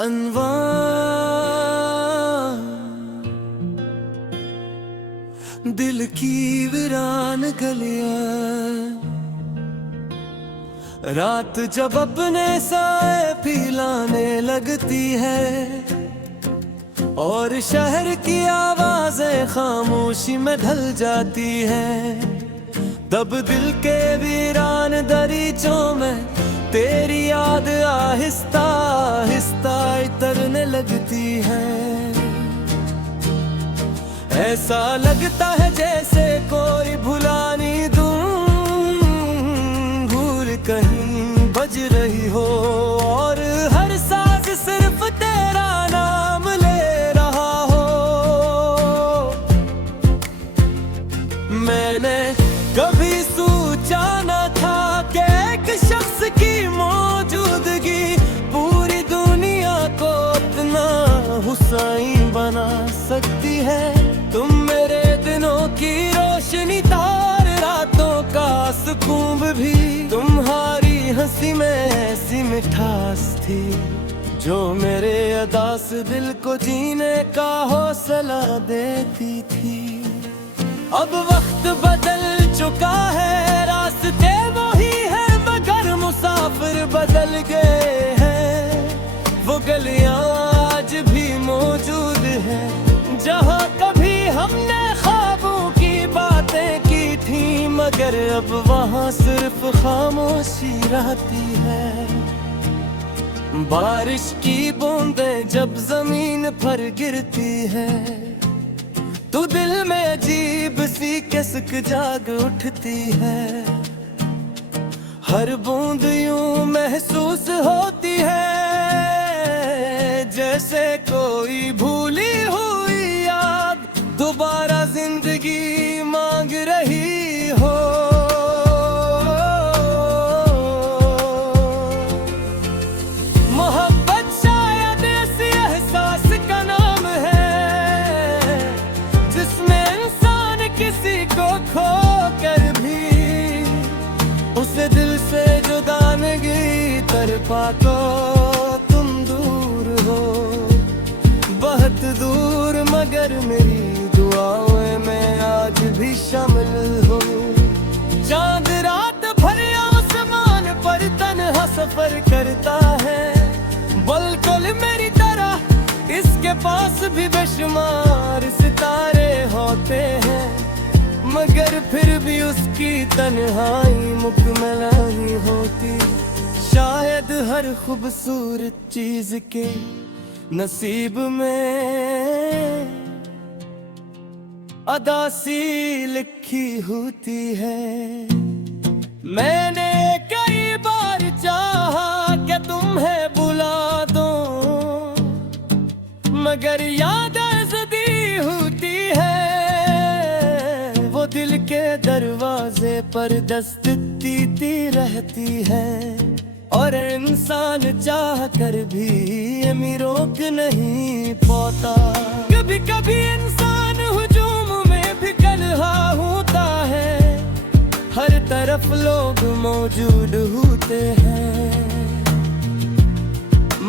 अनवा दिल की वीरान गलियां, रात जब अपने साए पिलाने लगती है और शहर की आवाजें खामोशी में ढल जाती है, तब दिल के वीरान दरीचों में तेरी याद आहिस्ता आहिस्ता इतरने लगती है। ऐसा लगता है जैसे कोई भुलानी धुन भूल कहीं बज रही हो और हर सांस सिर्फ तेरा नाम ले रहा हो। मैंने कभी सोचा न था कि एक शख्स की मौजूदगी पूरी दुनिया को अपना हुसैन बना सकती है। तुम मेरे दिनों की रोशनी, तार रातों का सुकून भी, तुम्हारी हंसी में ऐसी मिठास थी जो मेरे अदा से दिल को जीने का हौसला देती थी। अब वक्त बदल चुका है, रास्ते वही है मगर मुसाफिर बदल गए हैं। वो गलियां आज भी मौजूद है जहाँ कभी हमने ख्वाबों की बातें की थी, मगर अब वहाँ सिर्फ खामोशी रहती है। बारिश की बूंदें जब जमीन पर गिरती है तो दिल में अजीब सी कसक जाग उठती है। हर बूंद यूं महसूस होती है जैसे कोई भूली हुई याद दोबारा जिंदगी मांग रही हो। मोहब्बत शायद ऐसी एहसास का नाम है जिसमें इंसान किसी को खो कर भी उसे दिल से जुदा नहीं कर पाता। तुम दूर हो, बहुत दूर, मगर मेरी दुआओं में आज भी शामिल हो। चांद रात भर आसमान पर तन्हा सफर करता है, बिल्कुल मेरी तरह इसके पास भी बेशुमार सितारे होते हैं, मगर फिर भी उसकी तन्हाई मुकम्मल नहीं होती। शायद हर खूबसूरत चीज के नसीब में अदासी लिखी होती है। मैंने कई बार चाहा कि तुम्हें बुला दूं, मगर याद ज़दी होती है। वो दिल के दरवाजे पर दस्त देती रहती है और इंसान चाह कर भी ये रोक नहीं पाता। कभी कभी इंसान हुजूम में भी कलहा होता है, हर तरफ लोग मौजूद होते हैं,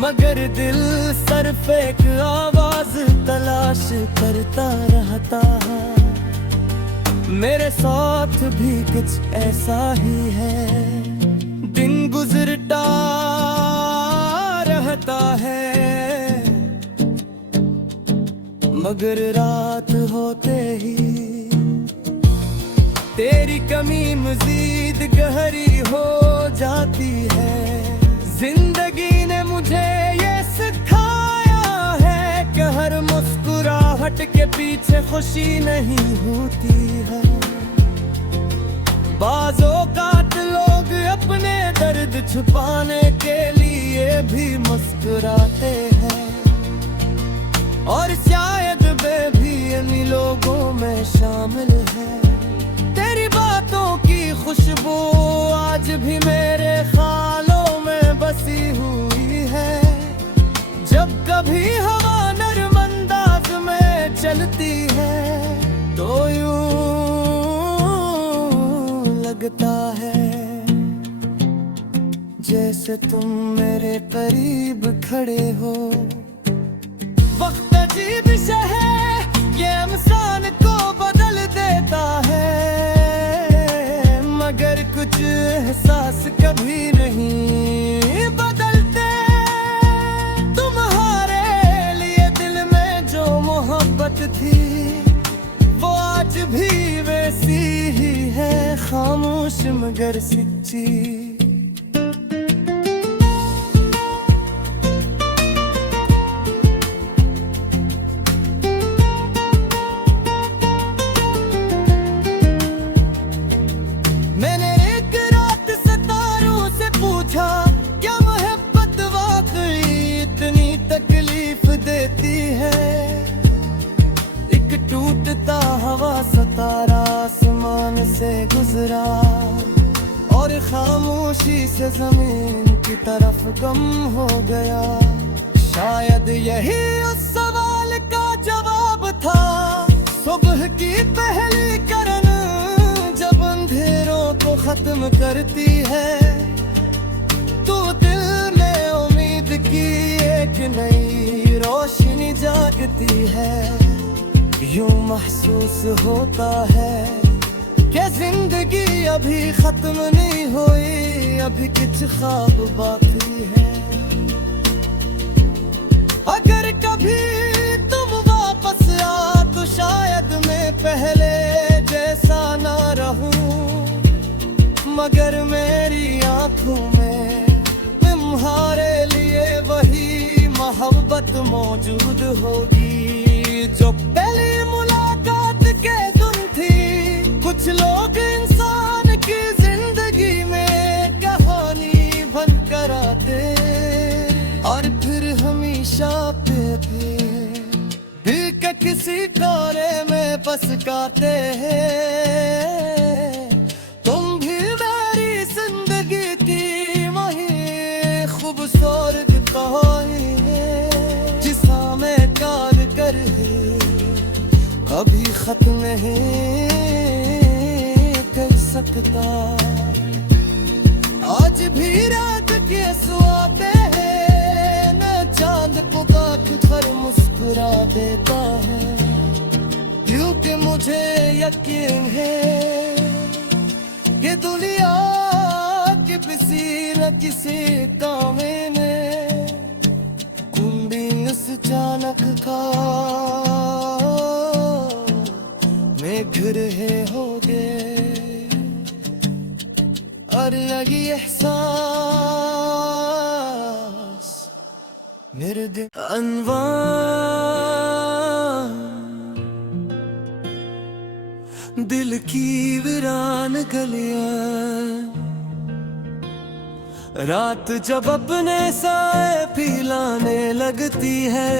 मगर दिल सिर्फ एक आवाज तलाश करता रहता है। मेरे साथ भी कुछ ऐसा ही है, दिन गुजरता रहता है, मगर रात होते ही तेरी कमी मजीद गहरी हो जाती है। जिंदगी ने मुझे ये सिखाया है कि हर मुस्कुराहट के पीछे खुशी नहीं होती है। बाज़ों काट लोग अपने दर्द छुपाने के लिए भी मुस्कुराते हैं, और शायद वे भी इन्हीं लोगों में शामिल है। तेरी बातों की खुशबू आज भी मेरे ख्यालों में बसी हुई है। जब कभी हवा नरम अंदाज में चलती है तो यूं लगता है जैसे से तुम मेरे करीब खड़े हो। वक्त अजीब सा है, ये इंसान को बदल देता है, मगर कुछ एहसास कभी नहीं बदलते। तुम्हारे लिए दिल में जो मोहब्बत थी वो आज भी वैसी ही है, खामोश मगर सच्ची। मैंने एक रात सितारों से पूछा, क्या मोहब्बत वाकई इतनी तकलीफ देती है? एक टूटता हवा सितारा आसमान से गुजरा और खामोशी से जमीन की तरफ गम हो गया। शायद यही उस सवाल का जवाब था, सुबह की पहली किरण जब अंधेरों को खत्म करती है, तो दिल में उम्मीद की एक नई रोशनी जागती है। यूं महसूस होता है कि जिंदगी अभी खत्म नहीं हुई, अभी कुछ ख्वाब बाकी है। अगर कभी तुम वापस आ तो शायद मैं पहले जैसा ना रहूं, मगर मेरी आंखों में तुम्हारे लिए वही मोहब्बत मौजूद होगी जो पहली मुलाकात के दिन थी। कुछ लोग इंसान की जिंदगी में कहानी बनकर आते और फिर हमेशा पे भी किसी कोने में बस गाते हैं। तुम भी मेरी जिंदगी की वही खूबसूरत कहानी है, जिसा मैं कार कर कभी खत्म नहीं कर सकता। आज भी रात के सुआते हैं, न चांद को गांठ कर मुस्कुरा देता है, क्योंकि मुझे यकीन है कि दुनिया के किसी न किसी काम में तुम भी इस अचानक का मैं घर है होगे और लगी एहसास मेरे दिल अनवार दिल की वीरान गलियां, रात जब अपने साए पिलाने लगती है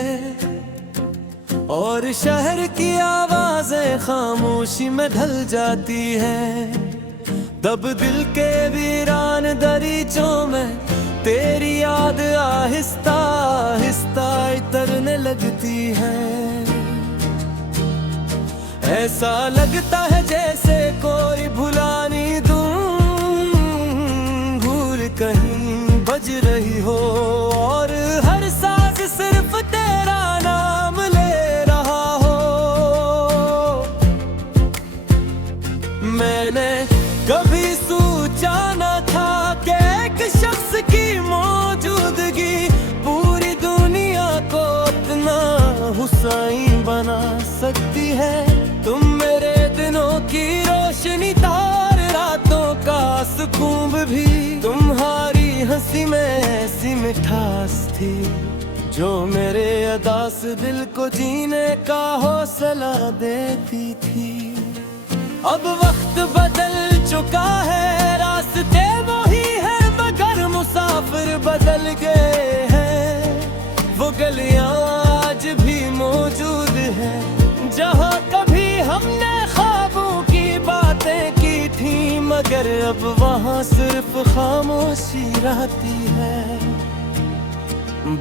और शहर की आवाजें खामोशी में ढल जाती है, तब दिल के वीरान दरीचों में तेरी याद आहिस्ता आहिस्ता इतरने लगती है। ऐसा लगता है जैसे कोई भुलानी धुन भूल कहीं बज रही हो और हर सांस सिर्फ तेरा नाम ले रहा हो। मैंने कभी सोचा न था कि एक शख्स की मौजूदगी पूरी दुनिया को अपना हुसैन बना सकती है। तुम मेरे दिनों की रोशनी तार, रातों का सुकून भी, तुम्हारी हंसी में ऐसी मिठास थी जो मेरे अदा से दिल को जीने का हौसला देती थी। अब वक्त बदल चुका है, रास्ते वही है मगर मुसाफिर बदल गए हैं। वो गलियां आज भी मौजूद है जहाँ कभी हमने ख्वाबों की बातें की थी, मगर अब वहाँ सिर्फ खामोशी रहती है।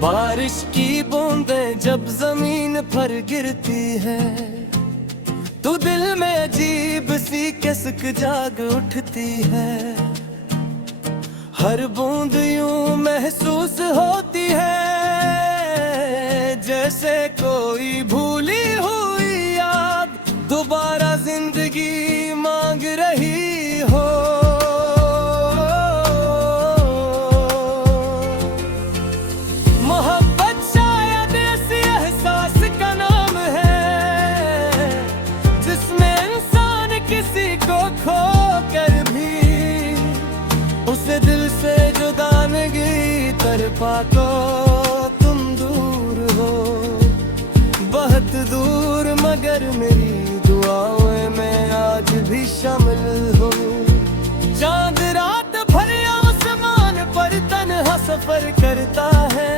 बारिश की बूंदें जब जमीन पर गिरती है तो दिल में अजीब सी कसक जाग उठती है। हर बूंद यूं महसूस होती है जैसे कोई भूली हुई याद दोबारा जिंदगी मांग रही हो। मोहब्बत शायद ऐसे एहसास का नाम है जिसमें इंसान किसी को खो कर भी उसे दिल से जुदा नहीं कर पाता। तुम दूर हो बहुत दूर मगर मेरी दुआओं में आज भी शामिल हो। चांद रात भर आसमान पर तन्हा सफर करता है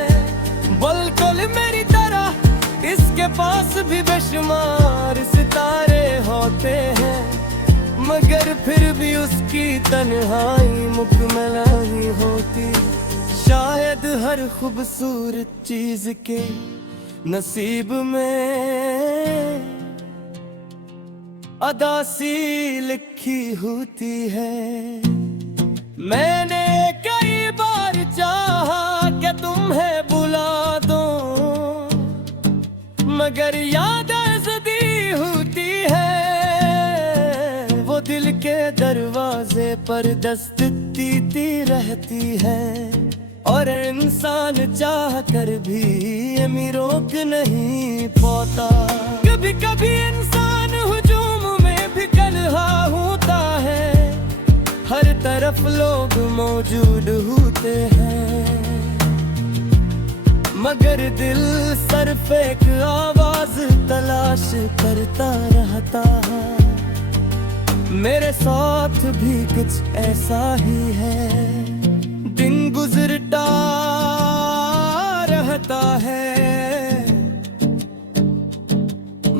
बिल्कुल मेरी तरह इसके पास भी बेशुमार सितारे होते हैं मगर फिर भी उसकी तन्हाई मुकम्मल नहीं होती। शायद हर खूबसूरत चीज के नसीब में अदासी लिखी होती है। मैंने कई बार चाहा कि तुम्हें बुला दूं मगर याद ज़दी होती है वो दिल के दरवाजे पर दस्त देती रहती है और इंसान चाह कर भी ये रोक नहीं पाता। कभी कभी इंसान हुजूम में भी कलहा होता है हर तरफ लोग मौजूद होते हैं मगर दिल सिर्फ एक आवाज तलाश करता रहता है। मेरे साथ भी कुछ ऐसा ही है दिन गुजरता रहता है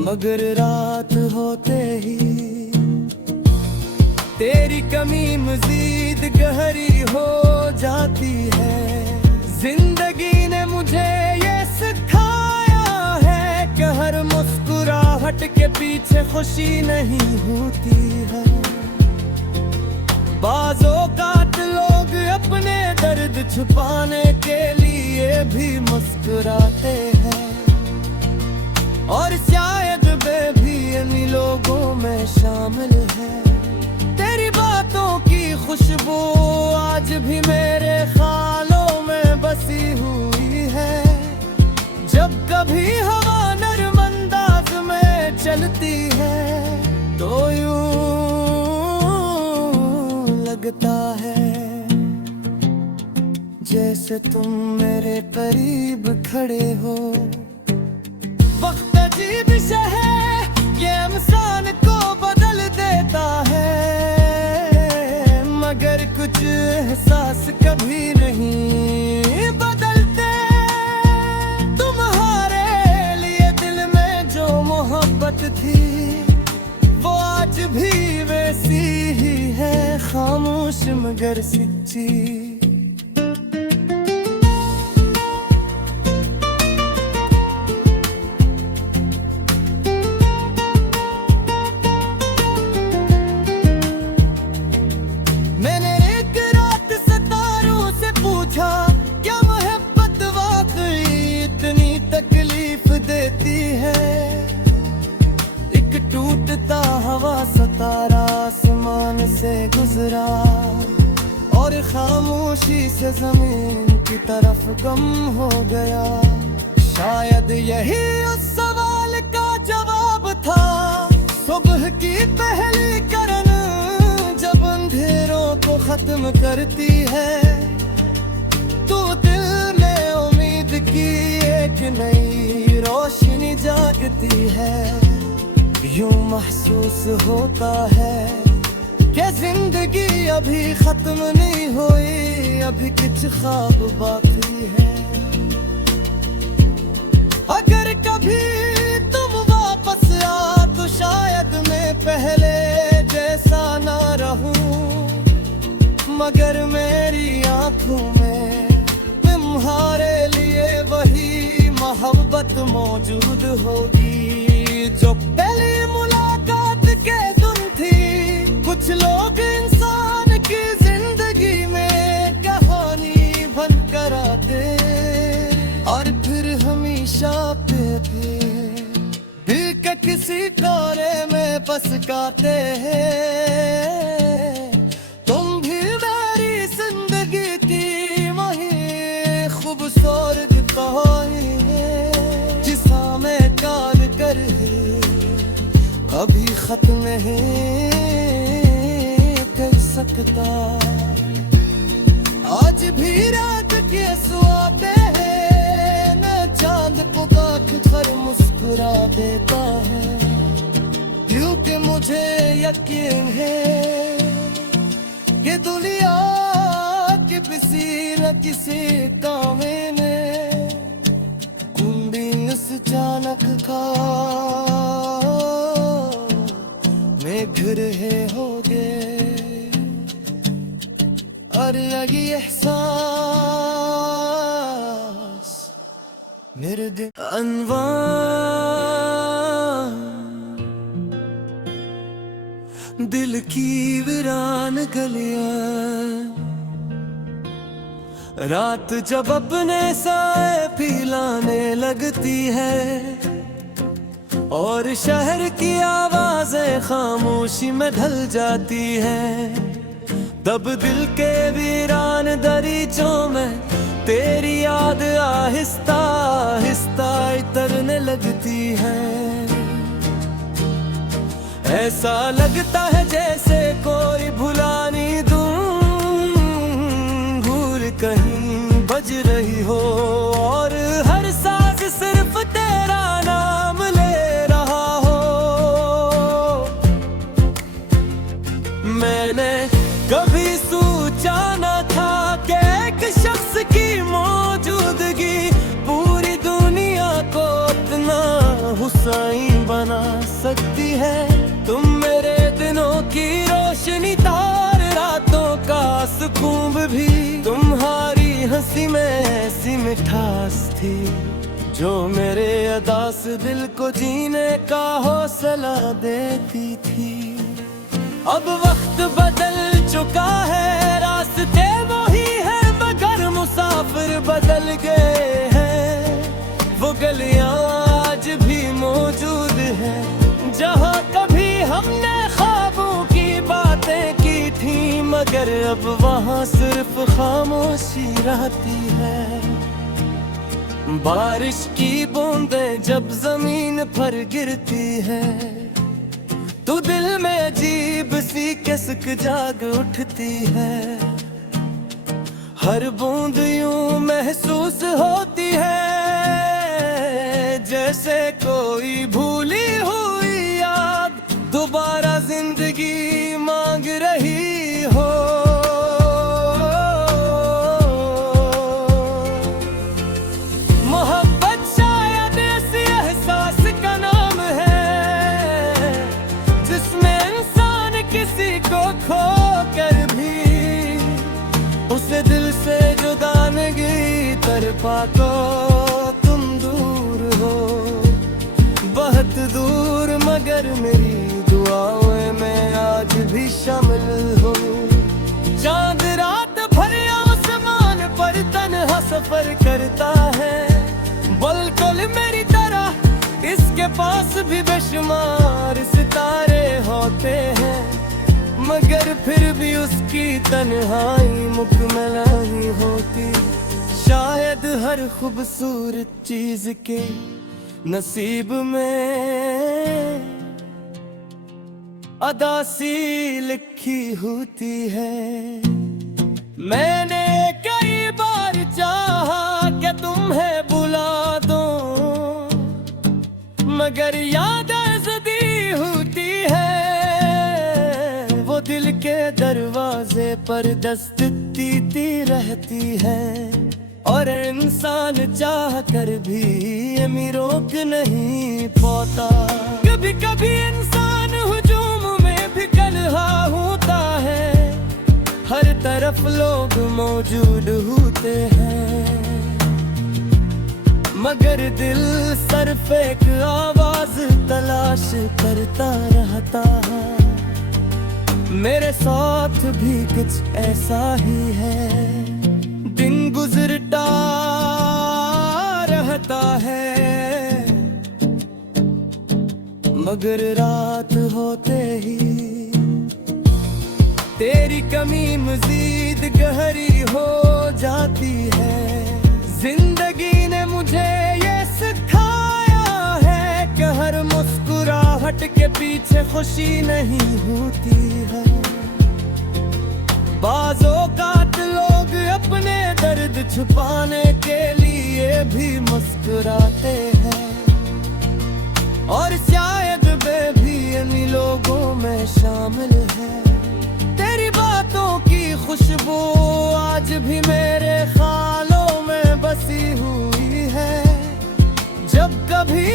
मगर रात होते ही तेरी कमी मजीद गहरी हो जाती है। जिंदगी ने मुझे ये सिखाया है कि हर मुस्कुराहट के पीछे खुशी नहीं होती है। बाज़ों काट लोग अपने दर्द छुपाने के लिए भी मुस्कुराते हैं और शायद वे भी इन्हीं लोगों में शामिल है। तेरी बातों की खुशबू आज भी मेरे ख्यालों में बसी हुई है। जब कभी हवा नरम अंदाज में चलती है तो यूं लगता है जैसे तुम मेरे करीब खड़े हो। वक्त अजीब सा है ये इंसान को बदल देता है मगर कुछ एहसास कभी नहीं बदलते। तुम्हारे लिए दिल में जो मोहब्बत थी वो आज भी वैसी ही है खामोश मगर सच्ची। मैंने एक रात सितारों से पूछा क्या मोहब्बत वाकई इतनी तकलीफ देती है। एक टूटता हवा सितारा आसमान से गुजरा और खामोशी से जमीन की तरफ गम हो गया। शायद यही उस सवाल का जवाब था सुबह की पहली किरण जब अंधेरों को खत्म करती है। तू दिल में उम्मीद की एक नई रोशनी जागती है। यूं महसूस होता है कि जिंदगी अभी खत्म नहीं हुई अभी कुछ ख्वाब बाकी है। अगर कभी तुम वापस आ तो शायद मैं पहले जैसा ना रहूं मगर मेरी आंखों में तुम्हारे लिए वही मोहब्बत मौजूद होगी जो पहली मुलाकात के दिन थी। कुछ लोग इंसान की जिंदगी में नशा पे थे, दिल के किसी कोने में बस गाते हैं। तुम भी मेरी जिंदगी की वही खूबसूरत कहानी है, जिसा मैं कार कर अभी खत्म नहीं कर सकता। आज भी रात के सुआते हैं, न चांद को देख कर मुस्कुरा देता है, क्योंकि मुझे यकीन है कि दुनिया के किसी न किसी काम में कुंडी इस अचानक का मैं घर है हो गए। और लगी एहसास मेरे दिल अनवार, दिल की वीरान गलियां, रात जब अपने साए पिलाने लगती है और शहर की आवाजें खामोशी में ढल जाती है, तब दिल के वीरान दरीचों में तेरी याद आहिस्ता आहिस्ता इतरने लगती है। ऐसा लगता है जैसे कोई भुलानी धुन भूल कहीं बज रही हो, और हर सांस सिर्फ तेरा नाम ले रहा हो। मैंने कभी सोचा न था कि एक शख्स की मौजूदगी पूरी दुनिया को अपना हुसैन बना सकती है। तुम मेरे दिनों की रोशनी, तार रातों का सुकून भी, तुम्हारी हंसी में ऐसी मिठास थी जो मेरे अदा से दिल को जीने का हौसला देती थी। अब वक्त बदल चुका है, रास्ते वही है मगर मुसाफिर बदल गए हैं। वो गलियां आज भी मौजूद है जहां कभी हमने ख्वाबों की बातें की थी, मगर अब वहां सिर्फ खामोशी रहती है। बारिश की बूंदें जब जमीन पर गिरती है तो दिल में अजीब सी कसक जाग उठती है। हर बूंद यूं महसूस होती है जैसे कोई भूली हुई याद दोबारा जिंदगी मांग रही हो। मोहब्बत शायद ऐसे एहसास का नाम है जिसमें इंसान किसी को खो कर भी उसे दिल से जुदा नहीं कर पाता। तुम दूर हो, बहुत दूर, मगर मेरी दुआओं में आज भी शामिल हो। चांद रात भर आसमान पर तन्हा सफर करता है, बिल्कुल मेरी तरह इसके पास भी बेशुमार सितारे होते हैं, मगर फिर भी उसकी तन्हाई मुकम्मल नहीं होती। शायद हर खूबसूरत चीज के नसीब में अदासी लिखी होती है। मैंने कई बार चाहा कि तुम्हें बुला दूं, मगर याद ज़दी होती है। वो दिल के दरवाजे पर दस्त देती रहती है, और इंसान चाह कर भी ये रोक नहीं पाता। कभी कभी इंसान हुजूम में भी कलहा होता है, हर तरफ लोग मौजूद होते हैं, मगर दिल सिर्फ एक आवाज तलाश करता रहता है। मेरे साथ भी कुछ ऐसा ही है, दिन गुजरता रहता आता है, मगर रात होते ही तेरी कमी मजीद गहरी हो जाती है। जिंदगी ने मुझे ये सिखाया है कि हर मुस्कुराहट के पीछे खुशी नहीं होती है। बाज़ों काट लोग अपने दर्द छुपाने के लिए भी मुस्कुराते हैं, और शायद मैं भी इन्हीं लोगों में शामिल है। तेरी बातों की खुशबू आज भी मेरे ख्यालों में बसी हुई है। जब कभी